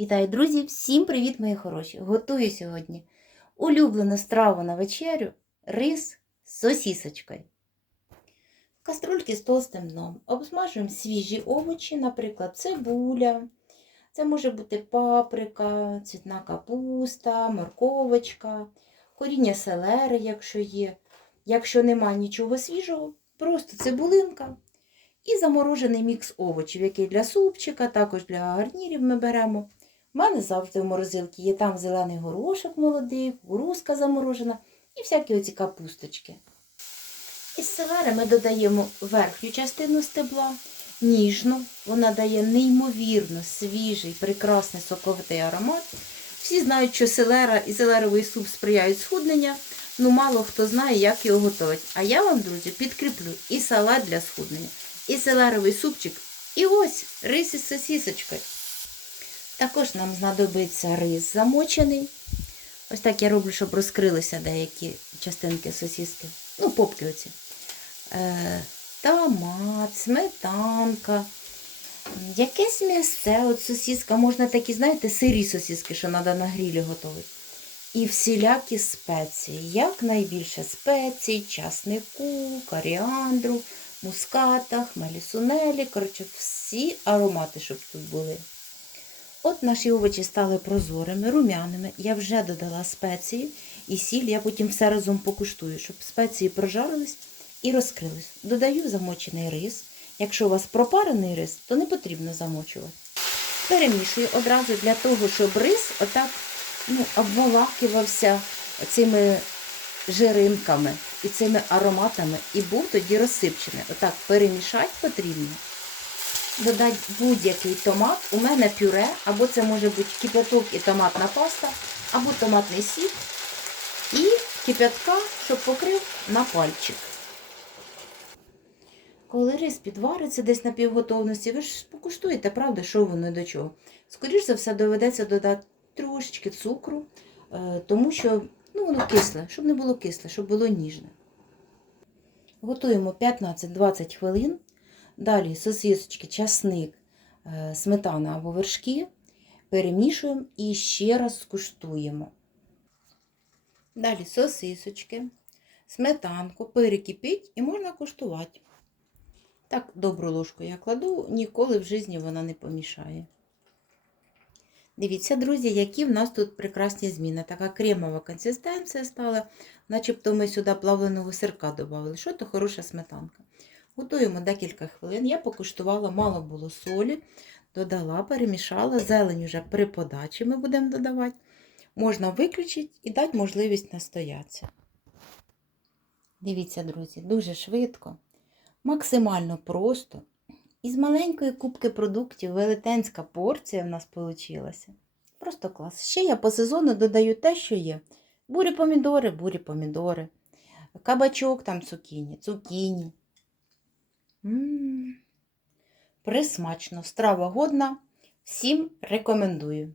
Вітаю, друзі! Всім привіт, мої хороші! Готую сьогодні улюблену страву на вечерю рис з сосісочкою. В каструльки з толстим дном обсмажуємо свіжі овочі, наприклад, цибуля. Це може бути паприка, цвітна капуста, морковочка, коріння селери, якщо є. Якщо нема нічого свіжого, просто цибулинка і заморожений мікс овочів, який для супчика, також для гарнірів ми беремо. У мене завжди в морозилці є там зелений горошок молодий, кукурузка заморожена і всякі оці капусточки. Із селери ми додаємо верхню частину стебла, ніжну. Вона дає неймовірно свіжий, прекрасний соковитий аромат. Всі знають, що селера і селеровий суп сприяють схуднення, ну мало хто знає, як його готувати. А я вам, друзі, підкріплю і салат для схуднення, і селеровий супчик, і ось рис із сосісочкою. Також нам знадобиться рис замочений. Ось так я роблю, щоб розкрилися деякі частинки сосіски. Ну, попки оці. Е, томат, сметанка, якесь м'ясце, от сосіска, можна такі, знаєте, сирі сосіски, що треба на грілі готувати. І всілякі спеції. Якнайбільше спецій, часнику, коріандру, муската, хмелі сунелі. Коротше, всі аромати, щоб тут були. От наші овочі стали прозорими, рум'яними. Я вже додала спеції і сіль, я потім все разом покуштую, щоб спеції прожарились і розкрились. Додаю замочений рис. Якщо у вас пропарений рис, то не потрібно замочувати. Перемішую одразу для того, щоб рис отак ну, обволакивався цими жиринками і цими ароматами і був тоді розсипчений. Отак перемішати потрібно додати будь-який томат. У мене пюре, або це може бути кипяток і томатна паста, або томатний сік. І кипятка, щоб покрив на пальчик. Коли рис підвариться десь на півготовності, ви ж покуштуєте, правда, що воно і до чого. Скоріше за все, доведеться додати трошечки цукру, е, тому що ну, воно кисле, щоб не було кисле, щоб було ніжне. Готуємо 15-20 хвилин. Далі сосисочки, часник, е, сметана або вершки перемішуємо і ще раз скуштуємо. Далі сосисочки, сметанку, перекипіть і можна куштувати. Так, добру ложку я кладу, ніколи в житті вона не помішає. Дивіться, друзі, які в нас тут прекрасні зміни. Така кремова консистенція стала, начебто ми сюди плавленого сирка додали. Що то хороша сметанка. Готуємо декілька хвилин. Я покуштувала, мало було солі, додала, перемішала. Зелень вже при подачі ми будемо додавати. Можна виключити і дати можливість настоятися. Дивіться, друзі, дуже швидко, максимально просто. Із маленької кубки продуктів велетенська порція в нас вийшла. Просто клас. Ще я по сезону додаю те, що є. Бурі помідори, бурі помідори, кабачок там цукіні, цукіні. Присмачно, страва годна. Всім рекомендую.